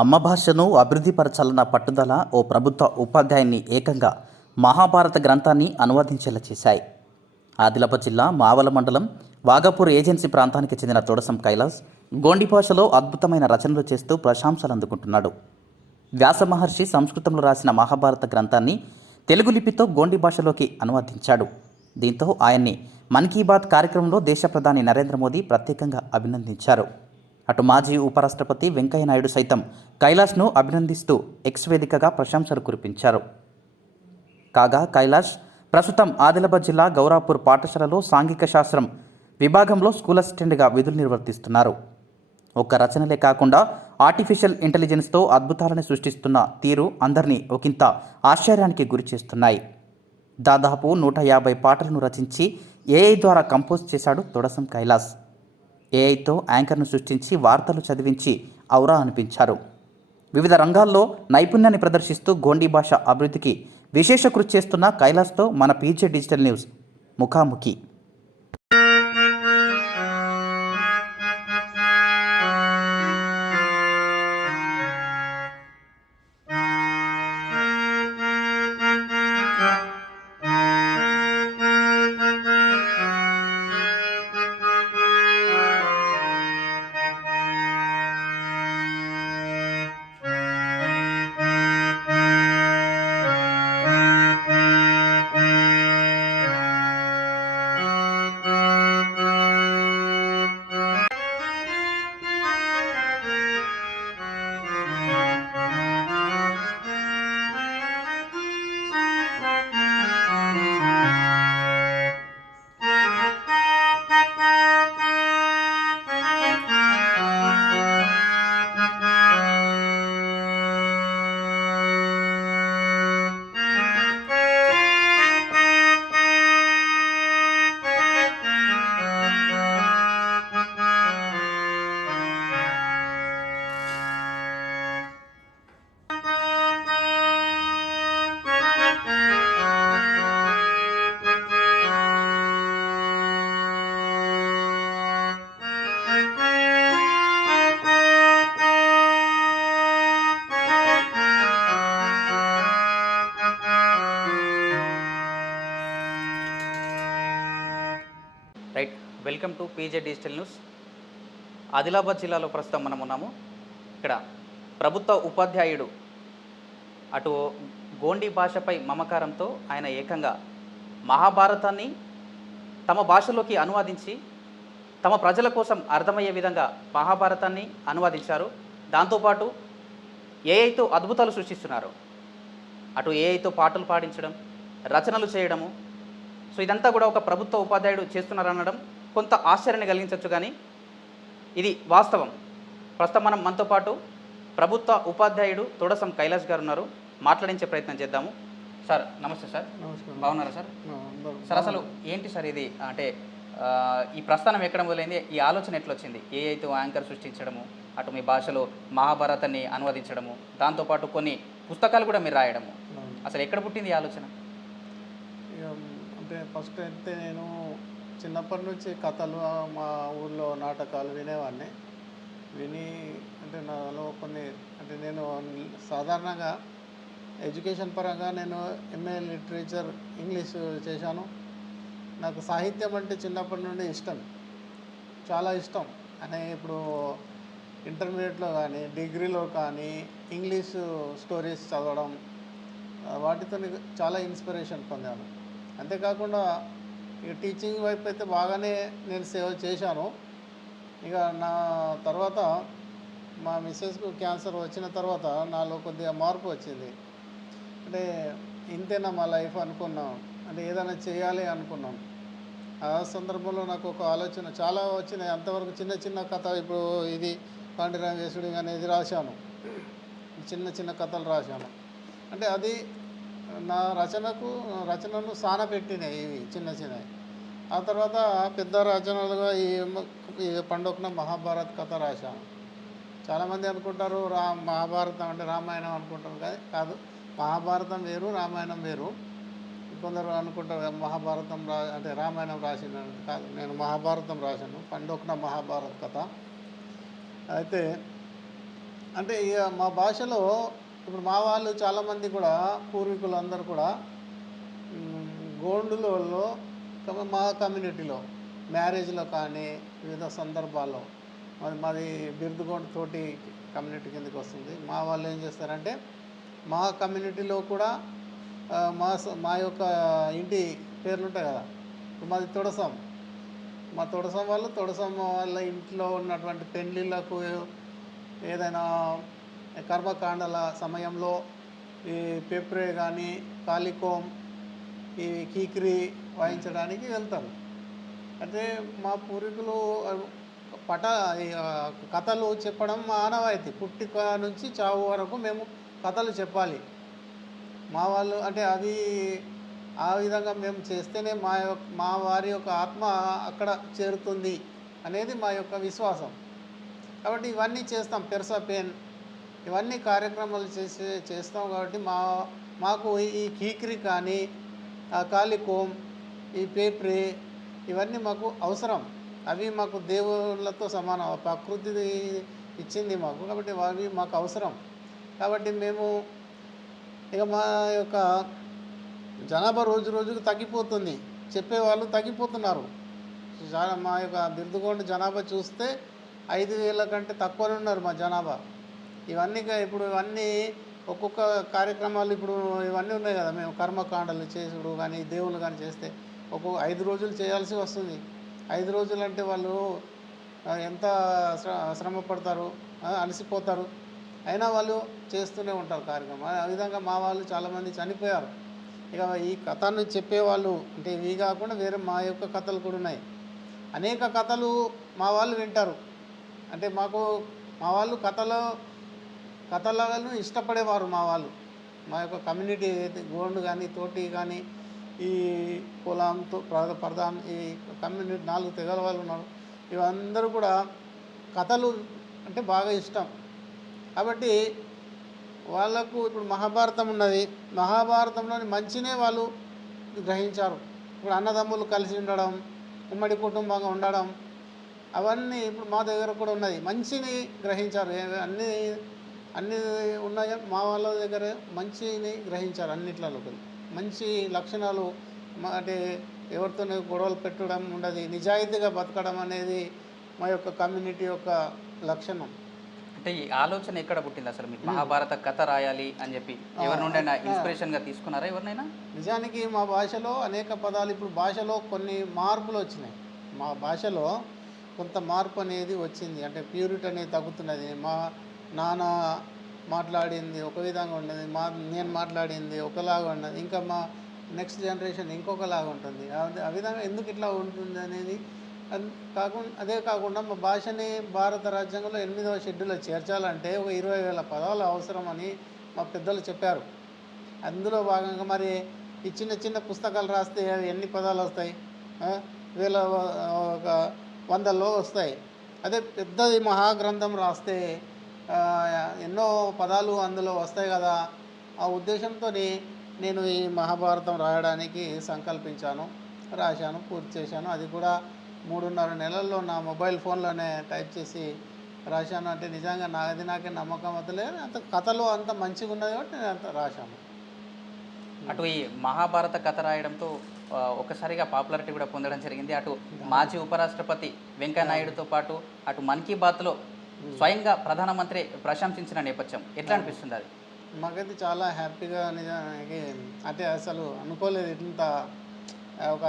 అమ్మ భాషను అభివృద్ధిపరచాలన్న పట్టుదల ఓ ప్రభుత్వ ఉపాధ్యాయుని ఏకంగా మహాభారత గ్రంథాన్ని అనువదించేలా చేశాయి. ఆదిలాబాద్ జిల్లా మావల మండలం వాఘపూర్ ఏజెన్సీ ప్రాంతానికి చెందిన తొడసం కైలాస్ గోండి భాషలో అద్భుతమైన రచనలు చేస్తూ ప్రశంసలు అందుకుంటున్నాడు. వ్యాస మహర్షి సంస్కృతంలో రాసిన మహాభారత గ్రంథాన్ని తెలుగు లిపితో గోండి భాషలోకి అనువదించాడు. దీంతో ఆయన్ని మన్ కీ బాత్ కార్యక్రమంలో దేశ ప్రధాని నరేంద్ర మోదీ ప్రత్యేకంగా అభినందించారు. అటు మాజీ ఉపరాష్ట్రపతి వెంకయ్య నాయుడు సైతం కైలాష్ను అభినందిస్తూ ఎక్స్ వేదికగా ప్రశంసలు కురిపించారు. కాగా కైలాష్ ప్రస్తుతం ఆదిలాబాద్ జిల్లా గౌరాపూర్ పాఠశాలలో సాంఘిక శాస్త్రం విభాగంలో స్కూల్ అసిస్టెంట్గా విధులు నిర్వర్తిస్తున్నారు. ఒక్క రచనలే కాకుండా ఆర్టిఫిషియల్ ఇంటెలిజెన్స్తో అద్భుతాలను సృష్టిస్తున్న తీరు అందరినీ ఒకంత ఆశ్చర్యానికి గురి చేస్తున్నాయి. దాదాపు 150 పాటలను రచించి ఏఐ ద్వారా కంపోజ్ చేశాడు తొడసం కైలాస్. ఏఐతో యాంకర్ను సృష్టించి వార్తలు చదివించి ఔరా అనిపించారు. వివిధ రంగాల్లో నైపుణ్యాన్ని ప్రదర్శిస్తూ గోండి భాష అభివృద్ధికి విశేష కృషి చేస్తున్న కైలాస్తో మన పీజే డిజిటల్ న్యూస్ ముఖాముఖి. Right, welcome to PJ digital news. Adilabad జిల్లాలో ప్రస్తుతం మనం ఉన్నాము. ఇక్కడ ప్రభుత్వ ఉపాధ్యాయుడు అటు గోండి భాషపై మమకారంతో ఆయన ఏకంగా మహాభారతాన్ని తమ భాషలోకి అనువాదించి తమ ప్రజల కోసం అర్థమయ్యే విధంగా మహాభారతాన్ని అనువాదించారు. దాంతోపాటు ఏఐతో అద్భుతాలు సృష్టిస్తున్నారు. అటు ఏఐతో పాటలు పాడించడం, రచనలు చేయడము. సో ఇదంతా కూడా ఒక ప్రభుత్వ ఉపాధ్యాయుడు చేస్తున్నారనడం కొంత ఆశ్చర్యాన్ని కలిగించవచ్చు, కానీ ఇది వాస్తవం. ప్రస్తుతం మనతో పాటు ప్రభుత్వ ఉపాధ్యాయుడు తొడసం కైలాష్ గారు ఉన్నారు. మాట్లాడించే ప్రయత్నం చేద్దాము. సార్ నమస్తే. సార్ నమస్కారం. బాగున్నారా సార్? సార్ అసలు ఏంటి సార్ ఇది, అంటే ఈ ప్రస్థానం ఎక్కడ మొదలైంది, ఈ ఆలోచన ఎట్లా వచ్చింది? ఏఐతో యాంకర్ సృష్టించడము, అటు మీ భాషలో మహాభారతాన్ని అనువదించడము, దాంతోపాటు కొన్ని పుస్తకాలు కూడా మీరు రాయడము, అసలు ఎక్కడ పుట్టింది ఈ ఆలోచన? అంటే ఫస్ట్ అయితే నేను చిన్నప్పటి నుంచి కథలు, మా ఊళ్ళో నాటకాలు వినేవాడిని. అంటే నాలో కొన్ని, అంటే నేను సాధారణంగా ఎడ్యుకేషన్ పరంగా నేను ఎంఏ లిటరేచర్ ఇంగ్లీష్ చేశాను. నాకు సాహిత్యం అంటే చిన్నప్పటి నుండి ఇష్టం, చాలా ఇష్టం. అని ఇప్పుడు ఇంటర్మీడియట్లో కానీ డిగ్రీలో కానీ ఇంగ్లీషు స్టోరీస్ చదవడం, వాటితో చాలా ఇన్స్పిరేషన్ పొందాను. అంతేకాకుండా ఇక టీచింగ్ వైపు అయితే బాగానే నేను సేవ చేశాను. ఇక నా తర్వాత మా మిస్సెస్కు క్యాన్సర్ వచ్చిన తర్వాత నాలో కొద్దిగా మార్పు వచ్చింది. అంటే ఇంతేనా మా లైఫ్ అనుకున్నాం, అంటే ఏదైనా చేయాలి అనుకున్నాం. ఆ సందర్భంలో నాకు ఒక ఆలోచన చాలా వచ్చినాయి. అంతవరకు చిన్న చిన్న కథ, ఇప్పుడు ఇది పాండురంగేశ్వరి అనేది రాశాను, చిన్న చిన్న కథలు రాశాను. అంటే అది నా రచనను సానపెట్టినాయి ఇవి చిన్న చిన్నవి. ఆ తర్వాత పెద్ద రచనలుగా ఈ పండుగన మహాభారత్ కథ రాశాను. చాలామంది అనుకుంటారు మహాభారతం అంటే రామాయణం అనుకుంటారు, కానీ కాదు. మహాభారతం వేరు, రామాయణం వేరు. కొందరు అనుకుంటారు మహాభారతం అంటే రామాయణం రాసిన, కాదు. నేను మహాభారతం రాశాను, పండుగన మహాభారత్ కథ. అయితే అంటే ఇక మా భాషలో ఇప్పుడు మా వాళ్ళు చాలామంది కూడా పూర్వీకులు అందరూ కూడా గోండులలో మా కమ్యూనిటీలో మ్యారేజ్లో కానీ వివిధ సందర్భాల్లో మాది బిరుదుగోండు తోటి కమ్యూనిటీ కిందకి వస్తుంది. మా వాళ్ళు ఏం చేస్తారంటే మా కమ్యూనిటీలో కూడా మా యొక్క ఇంటి పేర్లు ఉంటాయి కదా. మాది తొడసం. మా తొడసం వాళ్ళ ఇంట్లో ఉన్నటువంటి పెళ్ళిళ్ళకు ఏదైనా కర్మకాండల సమయంలో ఈ పెప్రే కానీ కాలికోం ఈ కీకిరి వాయించడానికి వెళ్తారు. అంటే మా పూర్వీకులు కథలు చెప్పడం మా ఆనవాయితీ. పుట్టిక నుంచి చావు వరకు మేము కథలు చెప్పాలి. మా వాళ్ళు అంటే అవి ఆ విధంగా మేము చేస్తేనే మా వారి యొక్క ఆత్మ అక్కడ చేరుతుంది అనేది మా యొక్క విశ్వాసం. కాబట్టి ఇవన్నీ చేస్తాం. పెరసా పెన్ ఇవన్నీ కార్యక్రమాలు చేస్తాం. కాబట్టి మాకు ఈ కీకిరి కానీ కాలికోం ఈ పేప్రే ఇవన్నీ మాకు అవసరం. అవి మాకు దేవుళ్ళతో సమానం. ప్రకృతి ఇచ్చింది మాకు. కాబట్టి అవి మాకు అవసరం. కాబట్టి మేము ఇక మా యొక్క జనాభా రోజు రోజుకు తగ్గిపోతుంది. చెప్పేవాళ్ళు తగ్గిపోతున్నారు. మా యొక్క బిరుదుగోండు జనాభా చూస్తే 5,000 కంటే తక్కువనే ఉన్నారు మా జనాభా. ఇప్పుడు ఇవన్నీ ఒక్కొక్క కార్యక్రమాలు ఇప్పుడు ఇవన్నీ ఉన్నాయి కదా. మేము కర్మకాండలు చేసుడు కానీ దేవుళ్ళు కానీ చేస్తే 5 రోజులు చేయాల్సి వస్తుంది. 5 రోజులు అంటే వాళ్ళు ఎంత శ్రమ పడతారు, అలసిపోతారు. అయినా వాళ్ళు చేస్తూనే ఉంటారు కార్యక్రమం. ఆ విధంగా మా వాళ్ళు చాలామంది చనిపోయారు. ఇక ఈ కథను చెప్పేవాళ్ళు అంటే ఇవి కాకుండా వేరే మా యొక్క కథలు కూడా ఉన్నాయి. అనేక కథలు మా వాళ్ళు వింటారు. అంటే మా వాళ్ళు కథలను ఇష్టపడేవారు. మా వాళ్ళు మా యొక్క కమ్యూనిటీ గోండు కానీ తోటి కానీ ఈ కులంతో ప్రధాన ఈ కమ్యూనిటీ 4 తెగల వాళ్ళు ఉన్నారు. ఇవందరూ కూడా కథలు అంటే బాగా ఇష్టం. కాబట్టి వాళ్ళకు ఇప్పుడు మహాభారతం ఉన్నది. మహాభారతంలోని మంచినే వాళ్ళు గ్రహించారు. ఇప్పుడు అన్నదమ్ములు కలిసి ఉండడం, ఉమ్మడి కుటుంబంగా ఉండడం అవన్నీ ఇప్పుడు మా దగ్గర కూడా ఉన్నది. మంచిని గ్రహించారు. అన్నీ ఉన్నాయి. మా వాళ్ళ దగ్గర మంచిని గ్రహించారు. అన్నిట్లలో మంచి లక్షణాలు అంటే ఎవరితోనే గొడవలు పెట్టడం ఉండదు. నిజాయితీగా బతకడం అనేది మా యొక్క కమ్యూనిటీ యొక్క లక్షణం. అంటే ఈ ఆలోచన ఎక్కడ పుట్టింది అసలు మీకు? మహాభారత కథ రాయాలి అని చెప్పి ఎవరి నుండైనా ఇన్స్పిరేషన్గా తీసుకున్నారా ఎవరినైనా? నిజానికి మా భాషలో అనేక పదాలు ఇప్పుడు భాషలో కొన్ని మార్పులు వచ్చినాయి. మా భాషలో కొంత మార్పు అనేది వచ్చింది. అంటే ప్యూరిటీ అనేది తగ్గుతున్నది. మా నాన్న మాట్లాడింది ఒక విధంగా ఉండేది, నేను మాట్లాడింది ఒకలాగా ఉన్నది, ఇంకా మా నెక్స్ట్ జనరేషన్ ఇంకొకలాగా ఉంటుంది. ఆ విధంగా ఎందుకు ఇట్లా ఉంటుంది అనేది అదే కాకుండా మా భాషని భారత రాజ్యాంగంలో 8వ షెడ్యూల్లో చేర్చాలంటే ఒక 20,000 పదాలు అవసరమని మా పెద్దలు చెప్పారు. అందులో భాగంగా మరి ఈ చిన్న చిన్న పుస్తకాలు రాస్తే ఎన్ని పదాలు వస్తాయి? ఒక 100లో వస్తాయి. అదే పెద్దది మహాగ్రంథం రాస్తే ఎన్నో పదాలు అందులో వస్తాయి కదా. ఆ ఉద్దేశంతో నేను ఈ మహాభారతం రాయడానికి సంకల్పించాను, రాశాను, పూర్తి చేశాను. అది కూడా 3.5 నెలల్లో నా మొబైల్ ఫోన్లోనే టైప్ చేసి రాశాను. అంటే నిజంగా నాకే నమ్మకం అవుతలేదు. అంత కథలో అంత మంచిగా ఉన్నది కాబట్టి నేను అంత రాశాను. అటు ఈ మహాభారత కథ రాయడంతో ఒకసారిగా పాపులారిటీ కూడా పొందడం జరిగింది. అటు మాజీ ఉపరాష్ట్రపతి వెంకయ్యనాయుడుతో పాటు అటు మన్ కీ బాత్లో స్వయంగా ప్రధానమంత్రి ప్రశంసించిన నేపథ్యం ఎట్లా అనిపిస్తుంది? అది మాకైతే చాలా హ్యాపీగా నిజానికి అంటే అసలు అనుకోలేదు. ఇంత ఒక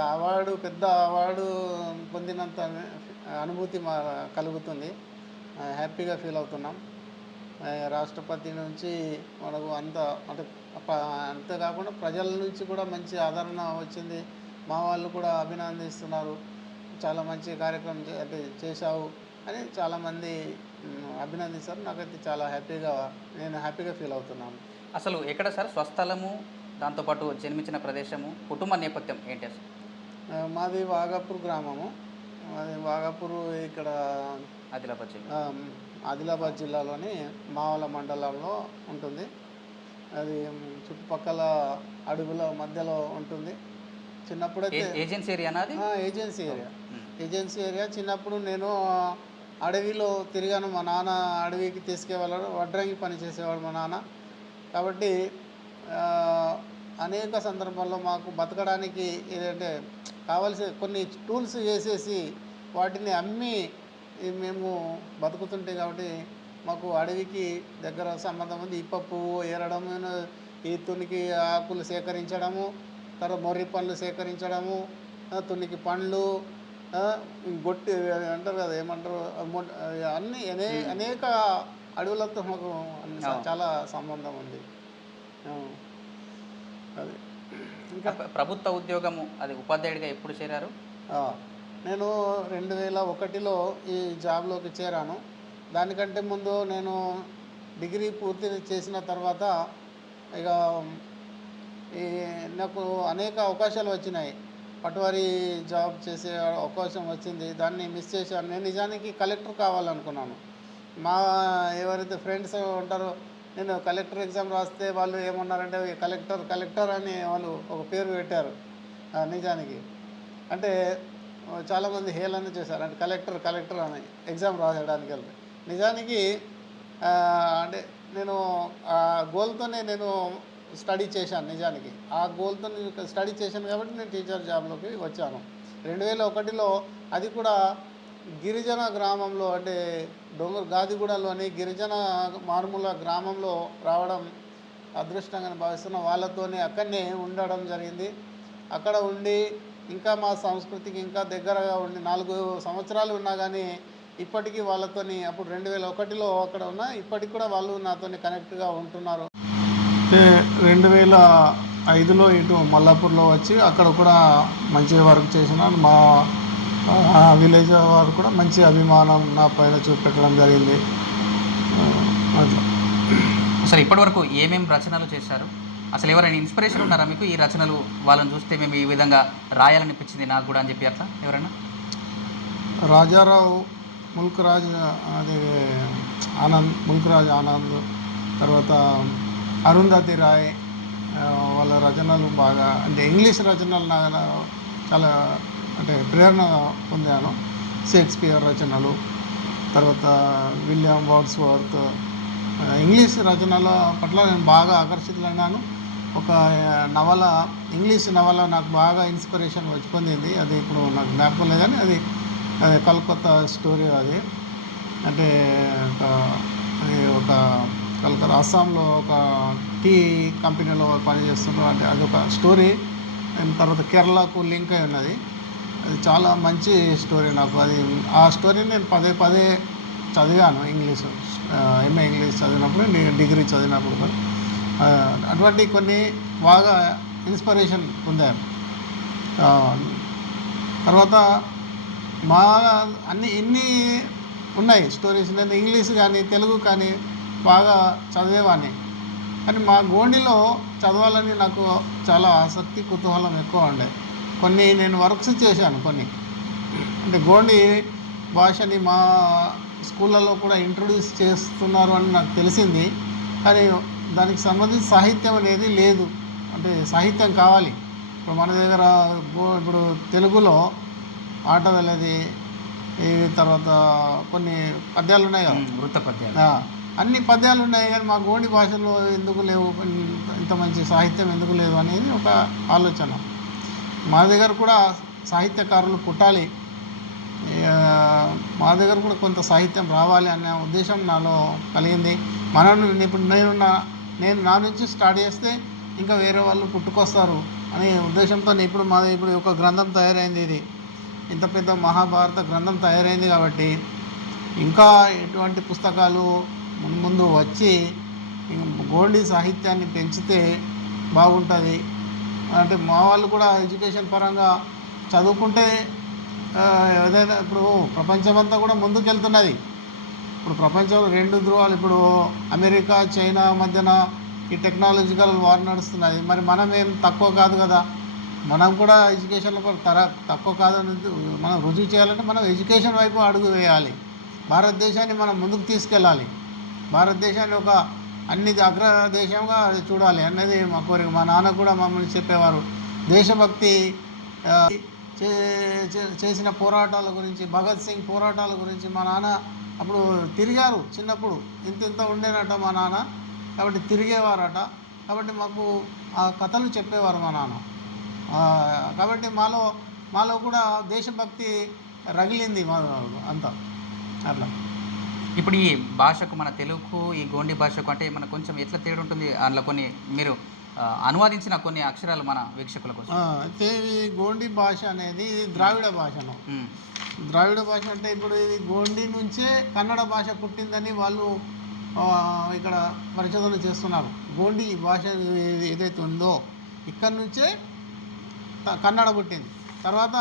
పెద్ద అవార్డు పొందినంత అనుభూతి కలుగుతుంది. హ్యాపీగా ఫీల్ అవుతున్నాం. రాష్ట్రపతి నుంచి మనకు అంతేకాకుండా ప్రజల నుంచి కూడా మంచి ఆదరణ వచ్చింది. మా వాళ్ళు కూడా అభినందిస్తున్నారు. చాలా మంచి కార్యక్రమం చేశావు అని చాలామంది అభినందిస్తారు. నాకైతే చాలా నేను హ్యాపీగా ఫీల్ అవుతున్నాను. అసలు ఎక్కడ సార్ స్వస్థలము, దాంతోపాటు జన్మించిన ప్రదేశము, కుటుంబ నేపథ్యం ఏంటి అసలు? మాది వాగాపూర్ గ్రామము. మాది వాగాపూర్ ఇక్కడ ఆదిలాబాద్ జిల్లాలోని మావల మండలంలో ఉంటుంది. అది చుట్టుపక్కల అడవుల మధ్యలో ఉంటుంది. చిన్నప్పుడైతే ఏజెన్సీ ఏరియా. Agency area. చిన్నప్పుడు నేను అడవిలో తిరిగాను. మా నాన్న అడవికి తీసుకెళ్ళాడు, వడ్రంగి పని చేసేవాడు మా నాన్న. కాబట్టి అనేక సందర్భాల్లో మాకు బతకడానికి ఏదంటే కావాల్సిన కొన్ని టూల్స్ వేసేసి వాటిని అమ్మి మేము బతుకుతుంటే, కాబట్టి మాకు అడవికి దగ్గర సంబంధం ఉంది. ఇప్ప పువ్వు ఏరడము, ఈ తునికి ఆకులు సేకరించడము, తర్వాత మొర్రి పండ్లు సేకరించడము, తునికి పండ్లు, గొట్టి అంటారు కదా, ఏమంటారు, అన్నీ అనేక అడవులతో మాకు చాలా సంబంధం ఉంది. అది ఇంకా ప్రభుత్వ ఉద్యోగము, అది ఉపాధ్యాయుడిగా ఎప్పుడు చేరారు? నేను 2001లో ఈ జాబ్లోకి చేరాను. దానికంటే ముందు నేను డిగ్రీ పూర్తి చేసిన తర్వాత ఇక నాకు అనేక అవకాశాలు వచ్చినాయి. పటవారీ జాబ్ చేసే అవకాశం వచ్చింది, దాన్ని మిస్ చేశాను. నేను నిజానికి కలెక్టర్ కావాలనుకున్నాను. మా ఎవరైతే ఫ్రెండ్స్ ఉంటారో, నేను కలెక్టర్ ఎగ్జామ్ రాస్తే వాళ్ళు ఏమన్నారంటే కలెక్టర్ అని వాళ్ళు ఒక పేరు పెట్టారు. నిజానికి అంటే చాలామంది హేళన చేశారు, అంటే కలెక్టర్ అని ఎగ్జామ్ రాయడానికి వెళ్తే. నిజానికి అంటే నేను ఆ గోల్తోనే నేను స్టడీ చేశాను. నిజానికి ఆ గోల్తో స్టడీ చేశాను కాబట్టి నేను టీచర్ జాబ్లోకి వచ్చాను 2001లో. అది కూడా గిరిజన గ్రామంలో, అంటే గాదిగూడలోని గిరిజన మారుమూల గ్రామంలో రావడం అదృష్టంగా భావిస్తున్న. వాళ్ళతోనే అక్కడనే ఉండడం జరిగింది. అక్కడ ఉండి ఇంకా మా సంస్కృతికి ఇంకా దగ్గరగా ఉండి 4 సంవత్సరాలు ఉన్నా కానీ ఇప్పటికీ వాళ్ళతోని, అప్పుడు 2001లో అక్కడ ఉన్నా, ఇప్పటికి కూడా వాళ్ళు నాతోని కనెక్ట్గా ఉంటున్నారు. 2005లో ఇటు మల్లాపూర్లో వచ్చి అక్కడ కూడా మంచి వర్క్ చేసినాను. మా విలేజ్ వారు కూడా మంచి అభిమానం నా పైన చూపెట్టడం జరిగింది. అసలు ఇప్పటివరకు ఏమేమి రచనలు చేశారు? అసలు ఎవరైనా ఇన్స్పిరేషన్ ఉన్నారా మీకు? ఈ రచనలు వాళ్ళని చూస్తే మేము ఈ విధంగా రాయాలనిపించింది నాకు కూడా అని చెప్పి అట్లా ఎవరైనా? రాజారావు, ముల్క్రాజ్, అది ముల్క్రాజ్ ఆనంద్, తర్వాత అరుంధతి రాయ్, వాళ్ళ రచనలు బాగా, అంటే ఇంగ్లీష్ రచనలు నాకు చాలా అంటే ప్రేరణ పొందాను. షేక్స్పియర్ రచనలు, తర్వాత విలియం వర్డ్స్వర్త్, ఇంగ్లీష్ రచనల పట్ల నేను బాగా ఆకర్షితులైనాను. ఒక నవల, ఇంగ్లీష్ నవల నాకు బాగా ఇన్స్పిరేషన్ వచ్చి పొందింది. అది ఇప్పుడు నాకు జ్ఞాపకం లేదు, కానీ అది కలకత్తా స్టోరీ. అది అంటే ఒక కలకత్తా అస్సాంలో ఒక టీ కంపెనీలో పనిచేస్తున్నారు. అంటే అదొక స్టోరీ. తర్వాత కేరళకు లింక్ అయి ఉన్నది. అది చాలా మంచి స్టోరీ. నాకు అది, ఆ స్టోరీని నేను పదే చదివాను. ఇంగ్లీషు ఎంఏ ఇంగ్లీష్ చదివినప్పుడు, డిగ్రీ చదివినప్పుడు కూడా అటువంటి కొన్ని బాగా ఇన్స్పిరేషన్ పొందాను. తర్వాత మా ఇన్ని ఉన్నాయి స్టోరీస్. నేను ఇంగ్లీష్ కానీ తెలుగు కానీ బాగా చదివేవాడిని, కానీ మా గోండిలో చదవాలని నాకు చాలా ఆసక్తి, కుతూహలం ఎక్కువ ఉండే. కొన్ని నేను వర్క్స్ చేశాను, కొన్ని అంటే గోండి భాషని మా స్కూళ్ళలో కూడా ఇంట్రొడ్యూస్ చేస్తున్నారు అని నాకు తెలిసింది. కానీ దానికి సంబంధించి సాహిత్యం అనేది లేదు. అంటే సాహిత్యం కావాలి. ఇప్పుడు మన దగ్గర ఇప్పుడు తెలుగులో ఆట వెళ్ళది, తర్వాత కొన్ని పద్యాలు ఉన్నాయి కదా, వృత్త పద్యాలు, అన్ని పద్యాలు ఉన్నాయి, కానీ మా గోండి భాషలో ఎందుకు లేవు, ఇంత మంచి సాహిత్యం ఎందుకు లేదు అనేది ఒక ఆలోచన. మా దగ్గర కూడా సాహిత్యకారులు పుట్టాలి, మా దగ్గర కూడా కొంత సాహిత్యం రావాలి అనే ఉద్దేశం నాలో కలిగింది. ఇప్పుడు నేను నా నుంచి స్టార్ట్ చేస్తే ఇంకా వేరే వాళ్ళు పుట్టుకొస్తారు అనే ఉద్దేశంతో ఇప్పుడు ఒక గ్రంథం తయారైంది. ఇది ఇంత పెద్ద మహాభారత గ్రంథం తయారైంది కాబట్టి ఇంకా ఎటువంటి పుస్తకాలు ముందు వచ్చి గోండి సాహిత్యాన్ని పెంచితే బాగుంటుంది. అంటే మా వాళ్ళు కూడా ఎడ్యుకేషన్ పరంగా చదువుకుంటే ఏదైనా, ఇప్పుడు ప్రపంచమంతా కూడా ముందుకెళ్తున్నది. ఇప్పుడు ప్రపంచంలో 2 ధ్రువాలు, ఇప్పుడు అమెరికా చైనా మధ్యన ఈ టెక్నాలజికల్ వార్ నడుస్తున్నది. మరి మనం ఏం తక్కువ కాదు కదా, మనం కూడా ఎడ్యుకేషన్లో తక్కువ కాదని మనం రుజువు చేయాలంటే మనం ఎడ్యుకేషన్ వైపు అడుగు వేయాలి. భారతదేశాన్ని మనం ముందుకు తీసుకెళ్ళాలి. భారతదేశాన్ని ఒక అన్ని అగ్రదేశంగా చూడాలి అన్నది మా కోరిక. మా నాన్న కూడా మమ్మల్ని చెప్పేవారు, దేశభక్తి చేసిన పోరాటాల గురించి, భగత్ సింగ్ పోరాటాల గురించి మా నాన్న అప్పుడు తిరిగారు. చిన్నప్పుడు ఇంత ఉండేనట మా నాన్న, కాబట్టి తిరిగేవారట. కాబట్టి మాకు ఆ కథలు చెప్పేవారు మా నాన్న. కాబట్టి మాలో కూడా దేశభక్తి రగిలింది అంతా అట్లా. ఇప్పుడు ఈ భాషకు, మన తెలుగుకు ఈ గోండి భాషకు అంటే మన కొంచెం ఎట్లా తేడా ఉంటుంది? అందులో కొన్ని మీరు అనువాదించిన కొన్ని అక్షరాలు మన వీక్షకుల కోసం. అయితే ఈ గోండి భాష అనేది ద్రావిడ భాషను. ద్రావిడ భాష అంటే ఇప్పుడు ఇది గోండి నుంచే కన్నడ భాష పుట్టిందని వాళ్ళు ఇక్కడ పరిశోధన చేస్తున్నారు. గోండి భాష ఏదైతే ఉందో ఇక్కడ నుంచే కన్నడ పుట్టింది. తర్వాత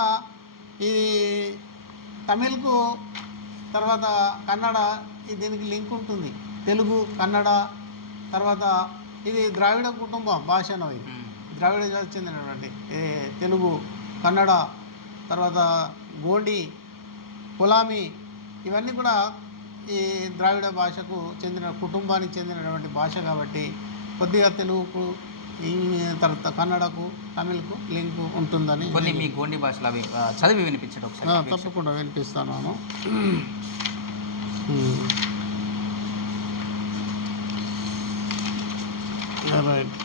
ఈ తమిళ్కు తర్వాత కన్నడ దీనికి లింక్ ఉంటుంది. తెలుగు, కన్నడ, తర్వాత ఇది ద్రావిడ కుటుంబం భాషను. ఇది ద్రావిడ జాతికి చెందినటువంటి తెలుగు, కన్నడ, తర్వాత గోండి, కొలామి, ఇవన్నీ కూడా ఈ ద్రావిడ భాషకు చెందిన కుటుంబానికి చెందినటువంటి భాష. కాబట్టి కొద్దిగా తెలుగుకు, తర్వాత కన్నడకు, తమిళ్కు లింకు ఉంటుందని. కొన్ని మీ గోండి భాషలో అవి చదివి వినిపించడం ఒకసారి. తప్పకుండా వినిపిస్తాను. రైట్.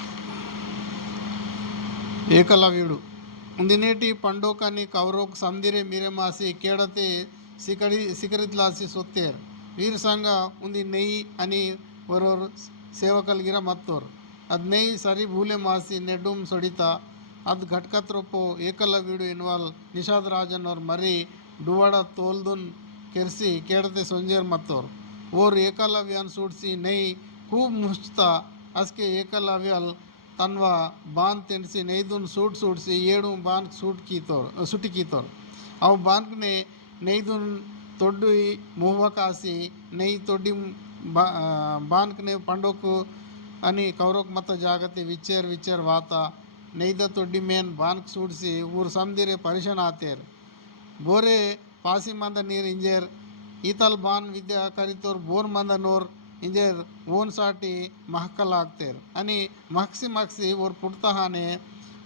ఏకలవ్యుడు ఉందినేటి పండోకని కౌరవ్ సందిరే మీరేమాసి కేడతే ಸಿಕರಿತ್ಲಾಸಿ ಸೊತ್ತೇರ್ ವೀರ ಸಂಘ ಉಂದಿ ನೆಯ್ ಅನಿ ವರೋರ್ ಸೇವಕಲ್ಗಿರ ಮತ್ತೋರ್ ಅದು ನೆಯ್ ಸರಿ ಭೂಲೆ ಮಾಸಿ ನೆಡ್ಡುಮ್ ಸೊಡಿತ ಅದು ಘಟ್ಕತ್ರೊಪ್ಪೋ ಏಕಲವ್ಯುಡು ಇನ್ವಾಲ್ ನಿಷಾದ್ ರಾಜನ್ ಅವ್ರ ಮರಿ ಡುವಡ ತೋಲ್ದುನ್ ಕೆರ್ಸಿ ಕೇಡತೆ ಸೊಂಜೇರ್ ಮತ್ತೋರ್ ಓರ್ ಏಕಲವ್ಯನ್ ಸೂಡ್ಸಿ ನೆಯ್ ಖೂಬ್ ಮುಚ್ತಾ ಅಸ್ಕೆ ಏಕಲವ್ಯಲ್ ತನ್ವ ಬಾನ್ ತೆನ್ಸಿ ನೈದುನ್ ಸೂಡ್ಸಿ ಏಡು ಬಾನ್ ಸುಟಿ ಕೀತೋರ್ ಅವು ಬಾನ್ಕ್ನೆ ನೈದುನ್ ತೊಡ್ಡು ಮುವ್ವ ಕಾಸಿ ನೈ ತೊಡ್ಡಿ ಬಾನ್ಕ್ನೆ ಪಂಡೋಕು అని కౌరక్ మత జాగతి విచ్చేర్ వాత నైద తొడ్డి మేన్ బాన్క్ సూడ్సి ఊరు సందిరే పరిషన్ ఆతేర్ బోరే పాసి మంద నీర్ ఇంజేర్ ఈతల్ బాన్ విద్య కరితోర్ బోర్ మంద నోర్ ఇంజేర్ ఓన్ సాటి మహక్కల్ ಆಗ್ತೇರ್ అని మక్సి ఓర్ పుడ్తహానే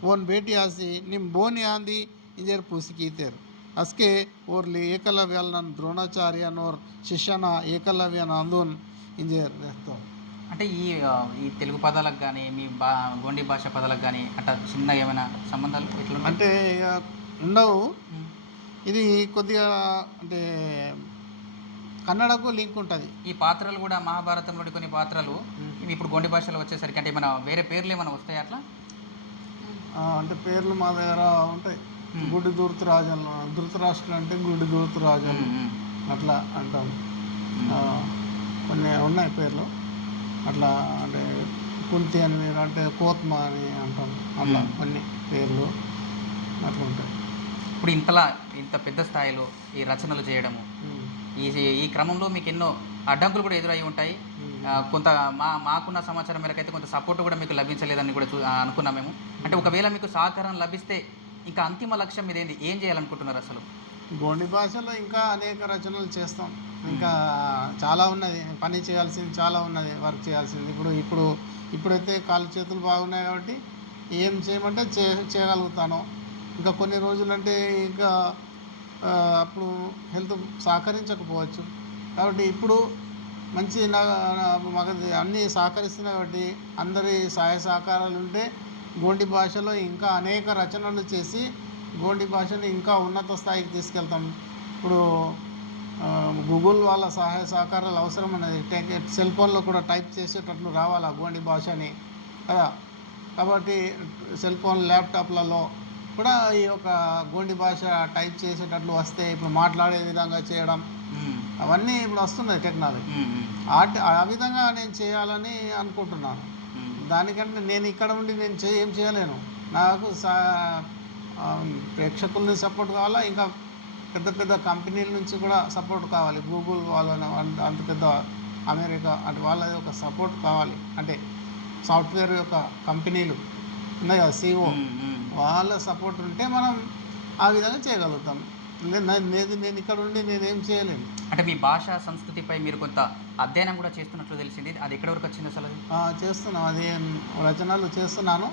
ఓన్ బేಟಿ ఆసి నిమ్ బోని ఆంది ఇంజేర్ పూసికీతేర్ అస్కే ఓర్లి ఏకలవ్యాలన్ ద్రోణాచార్యన్ ఓర్ శిష్యన ఏకలవ్యన్ అందోన్ ఇంజేర్ రెహ్తో. అంటే ఈ తెలుగు పదాలకు కానీ మీ గోండి భాష పదాలకు కానీ అట్లా చిన్న ఏమైనా సంబంధాలు ఎట్లా అంటే ఇక ఉండవు. ఇది కొద్దిగా అంటే కన్నడకు లింక్ ఉంటుంది. ఈ పాత్రలు కూడా మహాభారతంలోని కొన్ని పాత్రలు ఇవి ఇప్పుడు గోండి భాషలో వచ్చేసరికి అంటే ఏమైనా వేరే పేర్లు ఏమైనా వస్తాయి అట్లా? అంటే పేర్లు మా దగ్గర ఉంటాయి. గుడి ధృతరాష్ట్రులు అంటే గుడి ధృతరాజన్ అట్లా అంటాం. కొన్ని ఉన్నాయి పేర్లు అట్లా. అంటే కుంతి అని అంటే కోత్మ అని అంటాం. అట్లా కొన్ని పేర్లు అట్లా ఉంటాయి. ఇప్పుడు ఇంత పెద్ద స్థాయిలో ఈ రచనలు చేయడము ఈ క్రమంలో మీకు ఎన్నో అడ్డంకులు కూడా ఎదురై ఉంటాయి. కొంత మాకున్న సమాచారం మేరకు అయితే కొంత సపోర్ట్ కూడా మీకు లభించలేదని కూడా అనుకున్నాం మేము. అంటే ఒకవేళ మీకు సహకారం లభిస్తే ఇంకా అంతిమ లక్ష్యం మీద ఏం చేయాలనుకుంటున్నారు అసలు? గోండి భాషలో ఇంకా అనేక రచనలు చేస్తాం. ఇంకా చాలా ఉన్నది పని చేయాల్సింది, చాలా ఉన్నది వర్క్ చేయాల్సింది. ఇప్పుడైతే కాళ్ళు చేతులు బాగున్నాయి కాబట్టి ఏం చేయమంటే చేయగలుగుతాను. ఇంకా కొన్ని రోజులంటే ఇంకా అప్పుడు హెల్త్ సహకరించకపోవచ్చు. కాబట్టి ఇప్పుడు మంచి మాకు అన్నీ సహకరిస్తున్నాయి. కాబట్టి అందరి సహాయ సహకారాలు ఉంటే గోండి భాషలో ఇంకా అనేక రచనలు చేసి గోండి భాషని ఇంకా ఉన్నత స్థాయికి తీసుకెళ్తాం. ఇప్పుడు గూగుల్ వాళ్ళ సహాయ సహకారాలు అవసరం ఉన్నది. సెల్ ఫోన్లో కూడా టైప్ చేసేటట్లు రావాలా గోండి భాషని కదా. కాబట్టి సెల్ ఫోన్ ల్యాప్టాప్లలో కూడా ఈ యొక్క గోండి భాష టైప్ చేసేటట్లు వస్తే ఇప్పుడు మాట్లాడే విధంగా చేయడం అవన్నీ ఇప్పుడు వస్తున్నాయి టెక్నాలజీ. ఆ విధంగా నేను చేయాలని అనుకుంటున్నాను. దానికంటే నేను ఇక్కడ ఉండి నేను ఏం చేయలేను. నాకు ప్రేక్షకుల్ని సపోర్ట్ కావాలా, ఇంకా పెద్ద పెద్ద కంపెనీల నుంచి కూడా సపోర్ట్ కావాలి. గూగుల్ వాళ్ళని అంత పెద్ద అమెరికా అంటే వాళ్ళది ఒక సపోర్ట్ కావాలి. అంటే సాఫ్ట్వేర్ యొక్క కంపెనీలు ఉన్నాయి కదా, CEO వాళ్ళ సపోర్ట్ ఉంటే మనం ఆ విధంగా చేయగలుగుతాం. నేను ఇక్కడ ఉండి నేనేం చేయలేను. అంటే మీ భాష సంస్కృతిపై మీరు కొంత అధ్యయనం కూడా చేస్తున్నట్లు తెలిసింది. అది ఎక్కడి వరకు వచ్చింది అసలు? చేస్తున్నాం, అది రచనలు చేస్తున్నాను.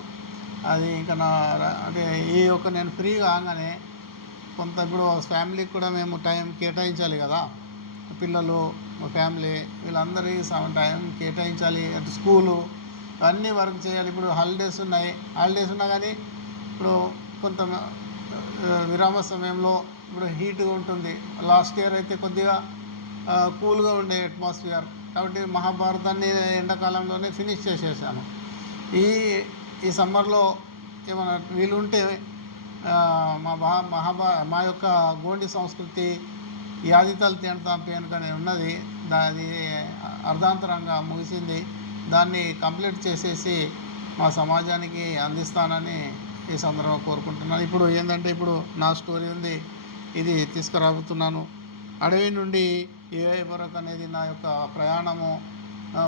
అది ఇంకా అంటే ఈ యొక్క నేను ఫ్రీగా కాగానే కొంత ఇప్పుడు ఫ్యామిలీకి కూడా మేము టైం కేటాయించాలి కదా, పిల్లలు మా ఫ్యామిలీ వీళ్ళందరికీ టైం కేటాయించాలి. అటు స్కూలు అన్నీ వర్క్ చేయాలి. ఇప్పుడు హాలిడేస్ ఉన్నా కానీ ఇప్పుడు కొంత విరామ సమయంలో ఇప్పుడు హీట్గా ఉంటుంది. లాస్ట్ ఇయర్ అయితే కొద్దిగా కూల్గా ఉండే అట్మాస్ఫియర్, కాబట్టి మహాభారతాన్ని ఎండాకాలంలోనే ఫినిష్ చేసేసాను. ఈ సమ్మర్లో ఏమైనా వీలుంటే మా యొక్క గోండి సంస్కృతి యాదితలు తింటాంపి అనుకుని ఉన్నది, అది అర్ధాంతరంగా ముగిసింది. దాన్ని కంప్లీట్ చేసేసి మా సమాజానికి అందిస్తానని ఈ సందర్భంగా కోరుకుంటున్నాను. ఇప్పుడు ఏంటంటే ఇప్పుడు నా స్టోరీ ఉంది, ఇది తీసుకురాబోతున్నాను. అడవి నుండి ఏఐ వరకు అనేది నా యొక్క ప్రయాణము,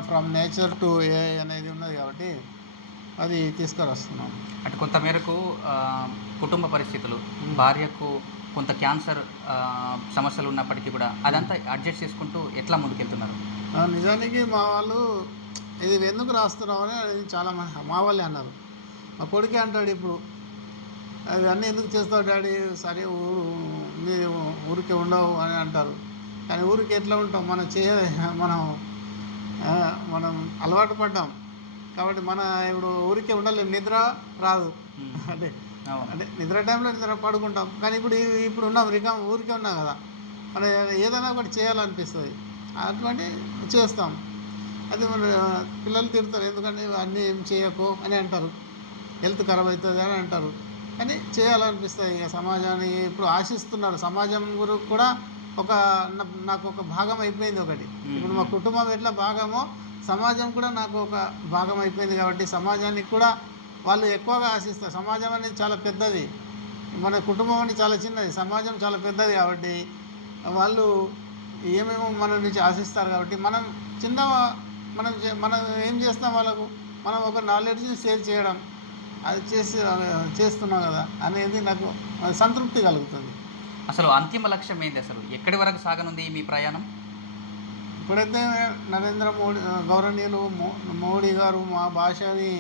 ఫ్రమ్ నేచర్ టు ఏఐ అనేది ఉన్నది కాబట్టి అది తీసుకురస్తున్నాను. అటు కొంత మేరకు కుటుంబ పరిస్థితులు, భార్యకు కొంత క్యాన్సర్ సమస్యలు ఉన్నప్పటికీ కూడా అదంతా అడ్జస్ట్ చేసుకుంటూ ఎట్లా ముందుకెళ్తున్నారు? నిజానికి మా వాళ్ళు ఇది ఎందుకు రాస్తున్నావు అని చాలామంది మా వాళ్ళే అన్నారు. మా కొడుకే అంటాడు ఇప్పుడు, అవన్నీ ఎందుకు చేస్తావు డాడీ, సరే మీరు ఊరికే ఉండవు అని అంటారు. కానీ ఊరికి ఎట్లా ఉంటాం, మనం అలవాటు పడ్డాం కాబట్టి ఇప్పుడు ఊరికే ఉండలేము, నిద్ర రాదు. అంటే నిద్ర టైంలో నిద్ర పడుకుంటాం. కానీ ఇప్పుడు ఉన్నాం ఊరికే ఉన్నాం కదా, మనం ఏదైనా ఒకటి చేయాలనిపిస్తుంది, అటువంటి చేస్తాం. అది మన పిల్లలు తిడతారు, ఎందుకంటే అన్నీ ఏం చేయకు అని అంటారు, హెల్త్ ఖరాబ్ అవుతుంది అని అంటారు. కానీ చేయాలనిపిస్తుంది. ఇక సమాజాన్ని ఇప్పుడు ఆశిస్తున్నారు, సమాజం గురించి కూడా నాకు ఒక భాగం అయిపోయింది ఒకటి. ఇప్పుడు మా కుటుంబం ఎట్లా భాగమో సమాజం కూడా నాకు ఒక భాగం అయిపోయింది కాబట్టి సమాజానికి కూడా వాళ్ళు ఎక్కువగా ఆశిస్తారు. సమాజం అనేది చాలా పెద్దది, మన కుటుంబం అనేది చాలా చిన్నది, సమాజం చాలా పెద్దది. కాబట్టి వాళ్ళు ఏమేమో మన నుంచి ఆశిస్తారు. కాబట్టి మనం ఏం చేస్తాం, వాళ్ళకు మనం ఒక నాలెడ్జ్ని షేర్ చేయడం, అది చేస్తున్నాం కదా అనేది నాకు సంతృప్తి కలుగుతుంది. అసలు అంతిమ లక్ష్యం ఏంటి, అసలు ఎక్కడి వరకు సాగనుంది మీ ప్రయాణం? ఇప్పుడైతే నరేంద్ర మోడీ గౌరవనీయులు మోడీ గారు మా భాషని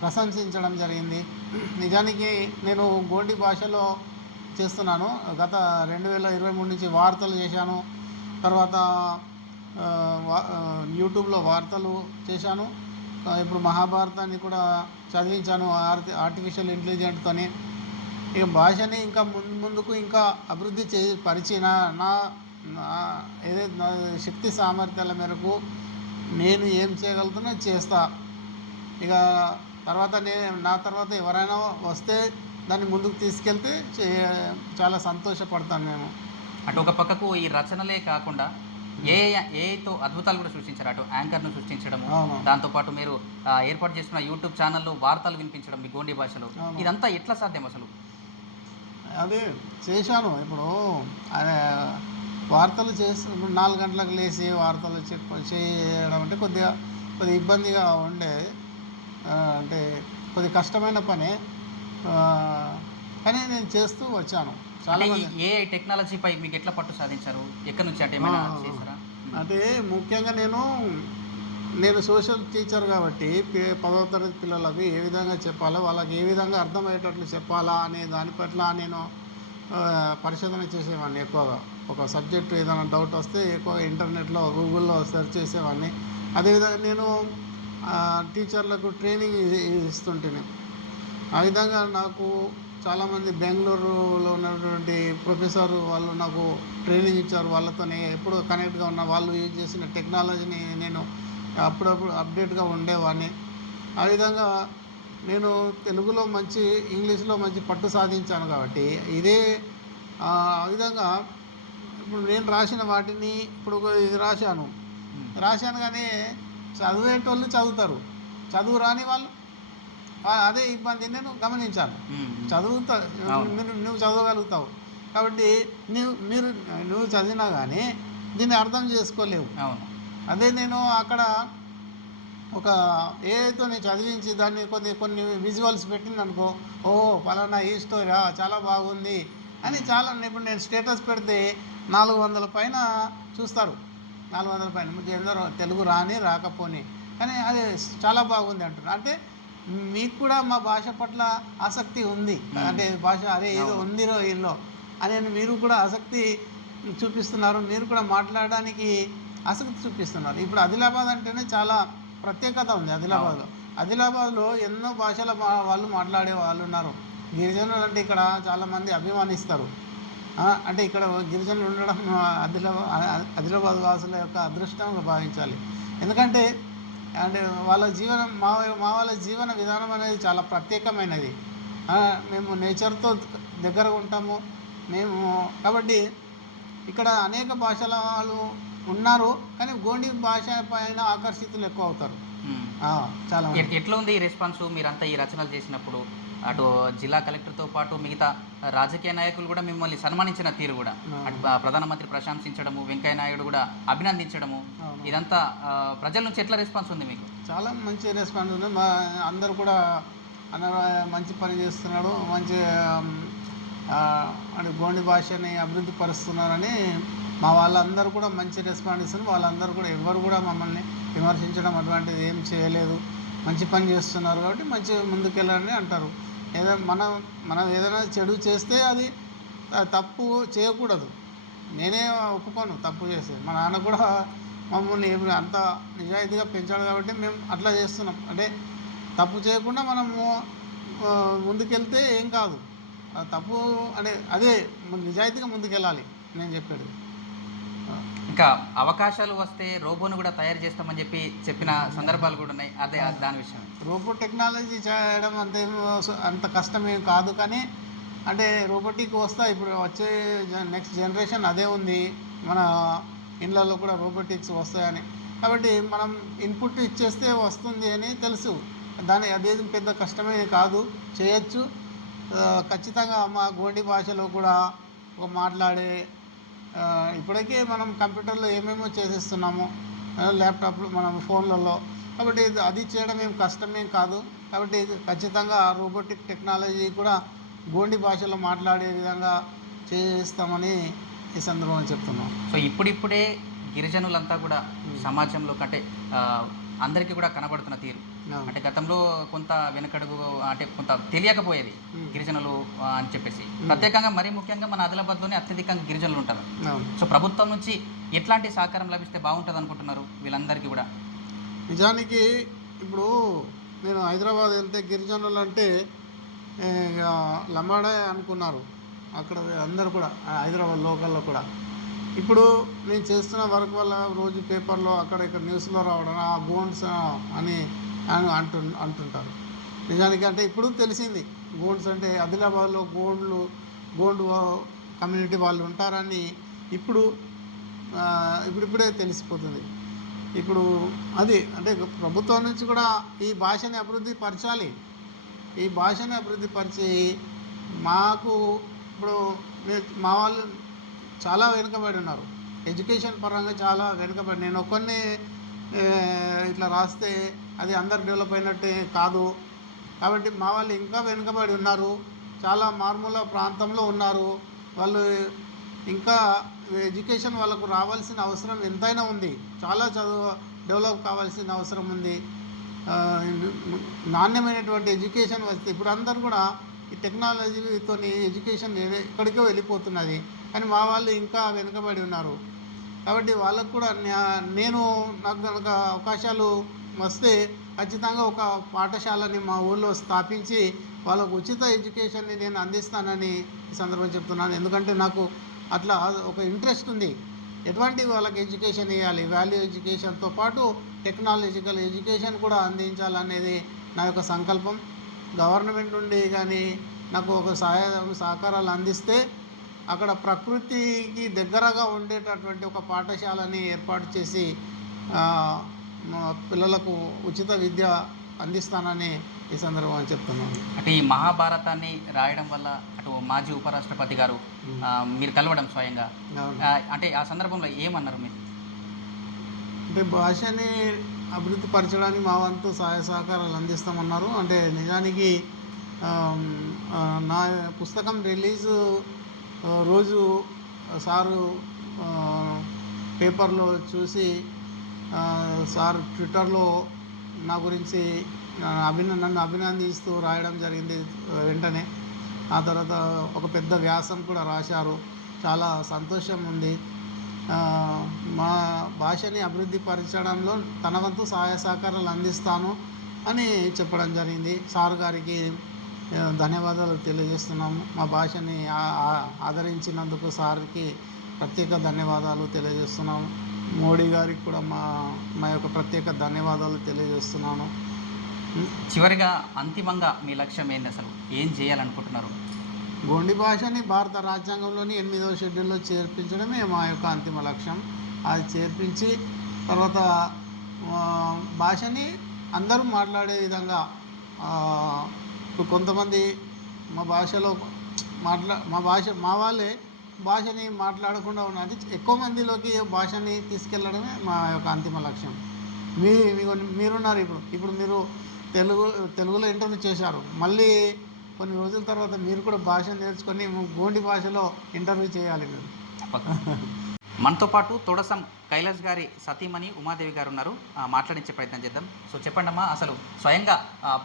ప్రశంసించడం జరిగింది. నిజానికి నేను గోండి భాషలో చేస్తున్నాను. గత 2023 నుంచి వార్తలు చేశాను, తర్వాత యూట్యూబ్లో వార్తలు చేశాను, ఇప్పుడు మహాభారతాన్ని కూడా చదివించాను ఆర్టిఫిషియల్ ఇంటెలిజెంట్తోని. ఇక భాషని ఇంకా ముందుకు ఇంకా అభివృద్ధి పరిచిన ఏదైతే నా శక్తి సామర్థ్యాల మేరకు నేను ఏం చేయగలుగుతున్నా చేస్తా. ఇక నా తర్వాత ఎవరైనా వస్తే దాన్ని ముందుకు తీసుకెళ్తే చాలా సంతోషపడతాను నేను. అటు ఒక పక్కకు ఈ రచనలే కాకుండా ఏఐతో అద్భుతాలు కూడా సృష్టించారు. అటు యాంకర్ను సృష్టించడము, దాంతోపాటు మీరు ఏర్పాటు చేసిన యూట్యూబ్ ఛానల్లో వార్తలు వినిపించడం మీ గోండి భాషలో, ఇదంతా ఎట్లా సాధ్యం అసలు? అదే చేశాను. ఇప్పుడు వార్తలు 4 గంటలకు లేచి వార్తలు చేయడం అంటే కొద్దిగా ఇబ్బందిగా ఉండే, అంటే కొద్దిగా కష్టమైన పనే, కానీ నేను చేస్తూ వచ్చాను. చాలా ఏఐ టెక్నాలజీపై మీకు ఎట్లా పట్టు సాధించారు, ఎక్కడి నుంచి అంటే ఏమైనా చేశారా? అంటే ముఖ్యంగా నేను సోషల్ టీచర్ కాబట్టి 10వ తరగతి పిల్లలకు ఏ విధంగా చెప్పాలో, వాళ్ళకి ఏ విధంగా అర్థమయ్యేటట్లు చెప్పాలా అనే దాని పట్ల నేను పరిశోధన చేసేవాడిని. ఎక్కువగా ఒక సబ్జెక్టు ఏదైనా డౌట్ వస్తే ఎక్కువగా ఇంటర్నెట్లో గూగుల్లో సెర్చ్ చేసేవాడిని. అదేవిధంగా నేను టీచర్లకు ట్రైనింగ్ ఇస్తుంటేనే. ఆ విధంగా నాకు చాలామంది బెంగళూరులో ఉన్నటువంటి ప్రొఫెసర్ వాళ్ళు నాకు ట్రైనింగ్ ఇచ్చారు. వాళ్ళతోనే ఎప్పుడు కనెక్ట్గా ఉన్న, వాళ్ళు యూజ్ చేసిన టెక్నాలజీని నేను అప్పుడప్పుడు అప్డేట్గా ఉండేవాడిని. ఆ విధంగా నేను తెలుగులో మంచి, ఇంగ్లీష్లో మంచి పట్టు సాధించాను. కాబట్టి ఆ విధంగా ఇప్పుడు నేను రాసిన వాటిని ఇప్పుడు ఇది రాశాను కానీ చదివేటోళ్ళు చదువుతారు, చదువు రాని వాళ్ళు అదే ఇబ్బంది నేను గమనించాను. నువ్వు చదవగలుగుతావు కాబట్టి నువ్వు చదివినా కానీ దీన్ని అర్థం చేసుకోలేవు. అదే నేను అక్కడ ఒక ఏఐతో నేను చదివించి దాన్ని కొన్ని విజువల్స్ పెట్టింది అనుకో, పలానా ఈ స్టోరీ చాలా బాగుంది అని చాలా. ఇప్పుడు నేను స్టేటస్ పెడితే 400 పైన చూస్తారు, 400 పైన. ఎందరో తెలుగు రాకపోని కానీ అది చాలా బాగుంది అంటున్నారు. అంటే మీకు కూడా మా భాష పట్ల ఆసక్తి ఉంది, అంటే భాష ఏదో ఉందిరో ఇల్లో అని మీరు కూడా ఆసక్తి చూపిస్తున్నారు, మీరు కూడా మాట్లాడడానికి ఆసక్తి చూపిస్తున్నారు. ఇప్పుడు ఆదిలాబాద్ అంటేనే చాలా ప్రత్యేకత ఉంది. ఆదిలాబాద్లో ఎన్నో భాషల వాళ్ళు మాట్లాడే వాళ్ళు ఉన్నారు. గిరిజనులు అంటే ఇక్కడ చాలామంది అభిమానిస్తారు. అంటే ఇక్కడ గిరిజనులు ఉండడం ఆదిలాబాద్ వాసుల యొక్క అదృష్టంగా భావించాలి. ఎందుకంటే అంటే వాళ్ళ వాళ్ళ జీవన విధానం అనేది చాలా ప్రత్యేకమైనది. మేము నేచర్తో దగ్గరగా ఉంటాము కాబట్టి ఇక్కడ అనేక భాషల వాళ్ళు ఉన్నారు, కానీ గోండి భాష పైన ఆకర్షితులు ఎక్కువ అవుతారు. చాలా ఎట్లా ఉంది ఈ రెస్పాన్స్ మీరంతా ఈ రచనలు చేసినప్పుడు? అటు జిల్లా కలెక్టర్తో పాటు మిగతా రాజకీయ నాయకులు కూడా మిమ్మల్ని సన్మానించిన తీరు కూడా, అటు ప్రధానమంత్రి ప్రశంసించడము, వెంకయ్య నాయుడు కూడా అభినందించడము, ఇదంతా ప్రజల నుంచి ఎట్లా రెస్పాన్స్ ఉంది మీకు? చాలా మంచి రెస్పాన్స్ ఉంది. అందరూ కూడా మంచి పని చేస్తున్నాడు, మంచి అంటే గోండి భాషని అభివృద్ధి పరుస్తున్నారని మా వాళ్ళందరూ కూడా మంచి రెస్పాన్స్ ఇస్తున్నారు. వాళ్ళందరూ కూడా ఎవరు కూడా మమ్మల్ని విమర్శించడం అటువంటిది ఏం చేయలేదు, మంచి పని చేస్తున్నారు కాబట్టి మంచి ముందుకెళ్ళాలని అంటారు. మనం ఏదైనా చెడు చేస్తే అది తప్పు చేయకూడదు. నేనే ఒప్పుకోను తప్పు చేస్తే. మా నాన్న కూడా మమ్మల్ని అంత నిజాయితీగా పెంచాడు కాబట్టి మేము అట్లా చేస్తున్నాం. అంటే తప్పు చేయకుండా మనము ముందుకెళ్తే ఏం కాదు. తప్పు అంటే అదే నిజాయితీగా ముందుకెళ్ళాలి నేను చెప్పేది. ఇంకా అవకాశాలు వస్తే రోబోను కూడా తయారు చేస్తామని చెప్పిన సందర్భాలు కూడా ఉన్నాయి. అదే దాని విషయం. రోబో టెక్నాలజీ చేయడం అంత కష్టమేం కాదు, కానీ అంటే రోబోటిక్ వస్తాయి. ఇప్పుడు వచ్చే నెక్స్ట్ జనరేషన్ అదే ఉంది. మన ఇళ్ళల్లో కూడా రోబోటిక్స్ వస్తాయని, కాబట్టి మనం ఇన్పుట్ ఇచ్చేస్తే వస్తుంది అని తెలుసు. అదేది పెద్ద కష్టమే కాదు, చేయొచ్చు. ఖచ్చితంగా మా గోండి భాషలో కూడా మాట్లాడే ఇప్పటికే మనం కంప్యూటర్లో ఏమేమో చేసేస్తున్నాము, ల్యాప్టాప్లో మనం ఫోన్లలో, కాబట్టి అది చేయడం ఏం కష్టమేం కాదు. కాబట్టి ఖచ్చితంగా రోబోటిక్ టెక్నాలజీ కూడా గోండి భాషలో మాట్లాడే విధంగా చేస్తామని ఈ సందర్భంగా చెప్తున్నాం. సో ఇప్పుడిప్పుడే గిరిజనులంతా కూడా సమాజంలో కంటే అందరికీ కూడా కనబడుతున్న తీరు, అంటే గతంలో కొంత వెనకడుగు, అంటే కొంత తెలియకపోయేది గిరిజనులు అని చెప్పేసి. ప్రత్యేకంగా మరీ ముఖ్యంగా మన ఆదిలాబాద్లోనే అత్యధికంగా గిరిజనులు ఉంటారు. సో ప్రభుత్వం నుంచి ఎట్లాంటి సహకారం లభిస్తే బాగుంటుంది అనుకుంటున్నారు వీళ్ళందరికీ కూడా? నిజానికి ఇప్పుడు నేను హైదరాబాద్ వెళ్తే గిరిజనులు అంటే లంబాడే అనుకున్నారు అక్కడ అందరు కూడా, హైదరాబాద్ లోకల్లో కూడా. ఇప్పుడు నేను చేస్తున్న వర్క్ వల్ల రోజు పేపర్లో అక్కడ ఇక్కడ న్యూస్లో రావడం ఆ గోండ్స్ అని అంటుంటారు. నిజానికి అంటే ఇప్పుడు తెలిసింది గోండ్స్ అంటే ఆదిలాబాద్లో గోండు కమ్యూనిటీ వాళ్ళు ఉంటారని ఇప్పుడిప్పుడే తెలిసిపోతుంది. ఇప్పుడు అది అంటే ప్రభుత్వం నుంచి కూడా ఈ భాషని అభివృద్ధి పరచాలి. ఈ భాషని అభివృద్ధి పరిచి మాకు ఇప్పుడు మా వాళ్ళు చాలా వెనుకబడి ఉన్నారు, ఎడ్యుకేషన్ పరంగా చాలా వెనుకబడి. నేను ఒక్కరిని ఇట్లా రాస్తే అది అందరు డెవలప్ అయినట్టే కాదు. కాబట్టి మా వాళ్ళు ఇంకా వెనుకబడి ఉన్నారు, చాలా మారుమూల ప్రాంతంలో ఉన్నారు. వాళ్ళు ఇంకా ఎడ్యుకేషన్ వాళ్ళకు రావాల్సిన అవసరం ఎంతైనా ఉంది, చాలా డెవలప్ కావాల్సిన అవసరం ఉంది. నాణ్యమైనటువంటి ఎడ్యుకేషన్ వస్తే ఇప్పుడు అందరూ కూడా ఈ టెక్నాలజీతో ఎడ్యుకేషన్ ఎక్కడికో వెళ్ళిపోతున్నది, కానీ మా వాళ్ళు ఇంకా వెనుకబడి ఉన్నారు. కాబట్టి వాళ్ళకు కూడా నాకు కనుక అవకాశాలు వస్తే ఖచ్చితంగా ఒక పాఠశాలని మా ఊళ్ళో స్థాపించి వాళ్ళకు ఉచిత ఎడ్యుకేషన్ని నేను అందిస్తానని ఈ సందర్భంగా చెప్తున్నాను. ఎందుకంటే నాకు అట్లా ఒక ఇంట్రెస్ట్ ఉంది. ఎటువంటి వాళ్ళకి ఎడ్యుకేషన్ ఇవ్వాలి, వాల్యూ ఎడ్యుకేషన్తో పాటు టెక్నాలజికల్ ఎడ్యుకేషన్ కూడా అందించాలనేది నా యొక్క సంకల్పం. గవర్నమెంట్ నుండి కానీ నాకు ఒక సహకారాలు అందిస్తే అక్కడ ప్రకృతికి దగ్గరగా ఉండేటటువంటి ఒక పాఠశాలని ఏర్పాటు చేసి పిల్లలకు ఉచిత విద్య అందిస్తానని ఈ సందర్భంగా చెప్తున్నాను. అంటే ఈ మహాభారతాన్ని రాయడం వల్ల అటు మాజీ ఉపరాష్ట్రపతి గారు మీరు కలవడం స్వయంగా, అంటే ఆ సందర్భంలో ఏమన్నారు మీరు? అంటే భాషని అభివృద్ధి పరచడానికి మా వంతు సహాయ సహకారాలు అందిస్తామన్నారు. అంటే నిజానికి నా పుస్తకం రిలీజు రోజు సారు పేపర్లో చూసి సార్ ట్విట్టర్లో నా గురించి నన్ను అభినందిస్తూ రాయడం జరిగింది. వెంటనే ఆ తర్వాత ఒక పెద్ద వ్యాసం కూడా రాశారు. చాలా సంతోషం ఉంది. ఆ, మా భాషని అభివృద్ధి పరచడంలో తన వంతు సహాయ సహకారాలు అందిస్తాను అని చెప్పడం జరిగింది. సార్ గారికి ధన్యవాదాలు తెలియజేస్తున్నాము. మా భాషని ఆదరించినందుకు సార్కి ప్రత్యేక ధన్యవాదాలు తెలియజేస్తున్నాము. మోడీ గారికి కూడా మా యొక్క ప్రత్యేక ధన్యవాదాలు తెలియజేస్తున్నాను. చివరిగా అంతిమంగా మీ లక్ష్యం ఏంది, అసలు ఏం చేయాలనుకుంటున్నారు? గోండి భాషని భారత రాజ్యాంగంలోని 8వ షెడ్యూల్లో చేర్పించడమే మా యొక్క అంతిమ లక్ష్యం. అది చేర్పించి తర్వాత భాషని అందరూ మాట్లాడే విధంగా, ఇప్పుడు కొంతమంది మా భాషలో మా వాళ్ళే భాషని మాట్లాడకుండా ఉన్నది ఎక్కువ మందిలోకి భాషని తీసుకెళ్ళడమే మా యొక్క అంతిమ లక్ష్యం. మీరున్నారు ఇప్పుడు మీరు తెలుగులో ఇంటర్వ్యూ చేశారు. మళ్ళీ కొన్ని రోజుల తర్వాత మీరు కూడా భాష నేర్చుకొని గోండి భాషలో ఇంటర్వ్యూ చేయాలి మీరు. మనతో పాటు తొడసం కైలాష్ గారి సతీమణి ఉమాదేవి గారు ఉన్నారు. మాట్లాడించే ప్రయత్నం చేద్దాం. సో చెప్పండి అమ్మా, అసలు స్వయంగా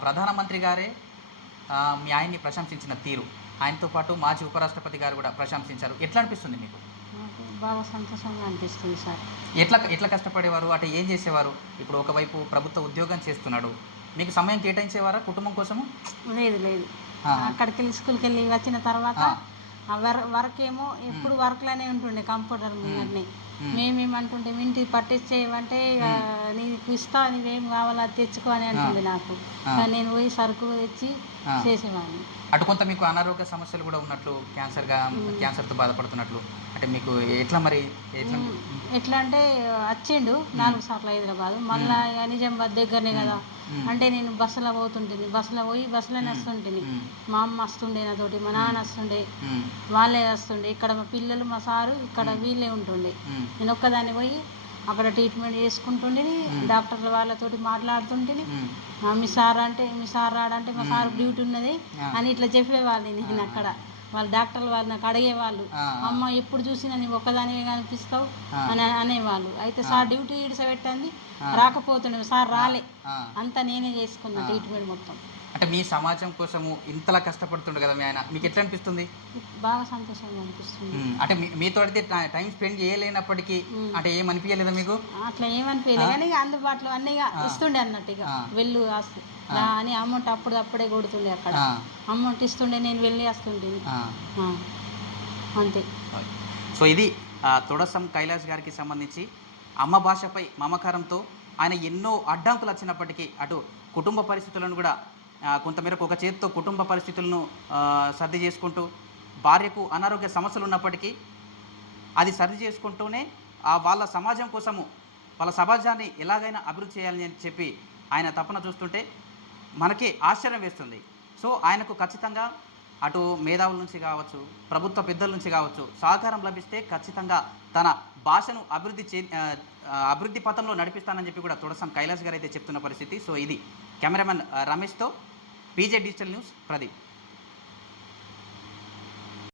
ప్రధానమంత్రి గారే మీ ఆయన్ని ప్రశంసించిన తీరు, ఆయనతో పాటు మాజీ ఉపరాష్ట్రపతి గారు కూడా ప్రశంసించారు. ఎట్లా అనిపిస్తుంది మీకు? బాగా సంతోషంగా అనిపిస్తుంది సార్. ఎట్లా కష్టపడేవారు, అంటే ఏం చేసేవారు? ఇప్పుడు ఒకవైపు ప్రభుత్వ ఉద్యోగం చేస్తున్నాడు, మీకు సమయం కేటాయించేవారా కుటుంబం కోసము? లేదు. అక్కడికి వెళ్ళి స్కూల్కి వెళ్ళి వచ్చిన తర్వాత వర్క్ ఏమో ఎప్పుడు వర్క్లోనే ఉంటుండే, కంప్యూటర్ అన్నీ. మేమేమంటుంటే ఇంటికి పట్టించేయమంటే నీకు ఇస్తా, నీవేం కావాలో అది తెచ్చుకో అని అంటుంది నాకు. నేను పోయి సరుకు తెచ్చి చేసేవాడిని. అటు కొంత మీకు అనారోగ్య సమస్యలు కూడా ఉన్నట్లు, క్యాన్సర్తో బాధపడుతున్నట్లు, అంటే మీకు ఎట్లా ఎట్లా అంటే వచ్చిండు 4 సార్లు హైదరాబాద్, మళ్ళీ నిజామాబాద్ దగ్గరనే కదా. అంటే నేను బస్సులో పోతుంటుంది, బస్సులో పోయి బస్సులోనే వస్తుంటుంది. మా అమ్మ వస్తుండే నాతోటి, మా నాన్న వస్తుండే, వాళ్ళే వస్తుండే. ఇక్కడ మా పిల్లలు, మా సారు ఇక్కడ వీళ్ళే ఉంటుండే. నేను ఒక్కదాన్ని పోయి అక్కడ ట్రీట్మెంట్ చేసుకుంటుండే, డాక్టర్ల వాళ్ళతోటి మాట్లాడుతుంటే. మీ సార్ రాడంటే మా సార్ డ్యూటీ ఉన్నది అని ఇట్లా చెప్పేవాళ్ళు. నేను అక్కడ వాళ్ళ డాక్టర్లు వాళ్ళు నాకు అడిగేవాళ్ళు, అమ్మ ఎప్పుడు చూసినా నీవు ఒక్కదానివే కనిపిస్తావు అని అనేవాళ్ళు. అయితే సార్ డ్యూటీ ఇడిసబెట్టండి, రాకపోతుండే, సార్ రాలే, అంతా నేనే చేసుకున్నా ట్రీట్మెంట్ మొత్తం. అంటే మీ సమాజం కోసము ఇంతలా కష్టపడుతుండే కదా మీ ఆయన, మీకు ఎట్లా అనిపిస్తుంది? బాగా సంతోషంగా అనిపిస్తుంది. అంటే మీతో అయితే టైం స్పెండ్ చేయలేనప్పటికీ అంటే ఏమనిపించలేదా మీకు? అట్లా ఏమనిపించలేదు, కానీ అందుబాటులో అన్నీ ఇస్తుండే అన్నట్టు. ఇక వెళ్ళు అని అమౌంట్ అప్పుడే కొడుతుండే, అక్కడ అమౌంట్ ఇస్తుండే, నేను వెళ్ళి వస్తుండే అంతే. సో ఇది తొడసం కైలాష్ గారికి సంబంధించి అమ్మ భాషపై మమకారంతో ఆయన ఎన్నో అడ్డంకులు వచ్చినప్పటికీ అటు కుటుంబ పరిస్థితులను కూడా కొంతమేరకు ఒక చేతితో కుటుంబ పరిస్థితులను సర్ది చేసుకుంటూ, భార్యకు అనారోగ్య సమస్యలు ఉన్నప్పటికీ అది సర్ది చేసుకుంటూనే వాళ్ళ సమాజం కోసము, వాళ్ళ సమాజాన్ని ఎలాగైనా అభివృద్ధి చేయాలని అని చెప్పి ఆయన తపన చూస్తుంటే మనకి ఆశ్చర్యం వేస్తుంది. సో ఆయనకు ఖచ్చితంగా అటు మేధావుల నుంచి కావచ్చు, ప్రభుత్వ పెద్దల నుంచి కావచ్చు సహకారం లభిస్తే ఖచ్చితంగా తన భాషను అభివృద్ధి పథంలో నడిపిస్తానని చెప్పి కూడా తొడసం కైలాష్ గారు అయితే చెప్తున్న పరిస్థితి. సో ఇది కెమెరామెన్ రమేష్తో పీజే డిజిటల్ న్యూస్ ప్రదీప్.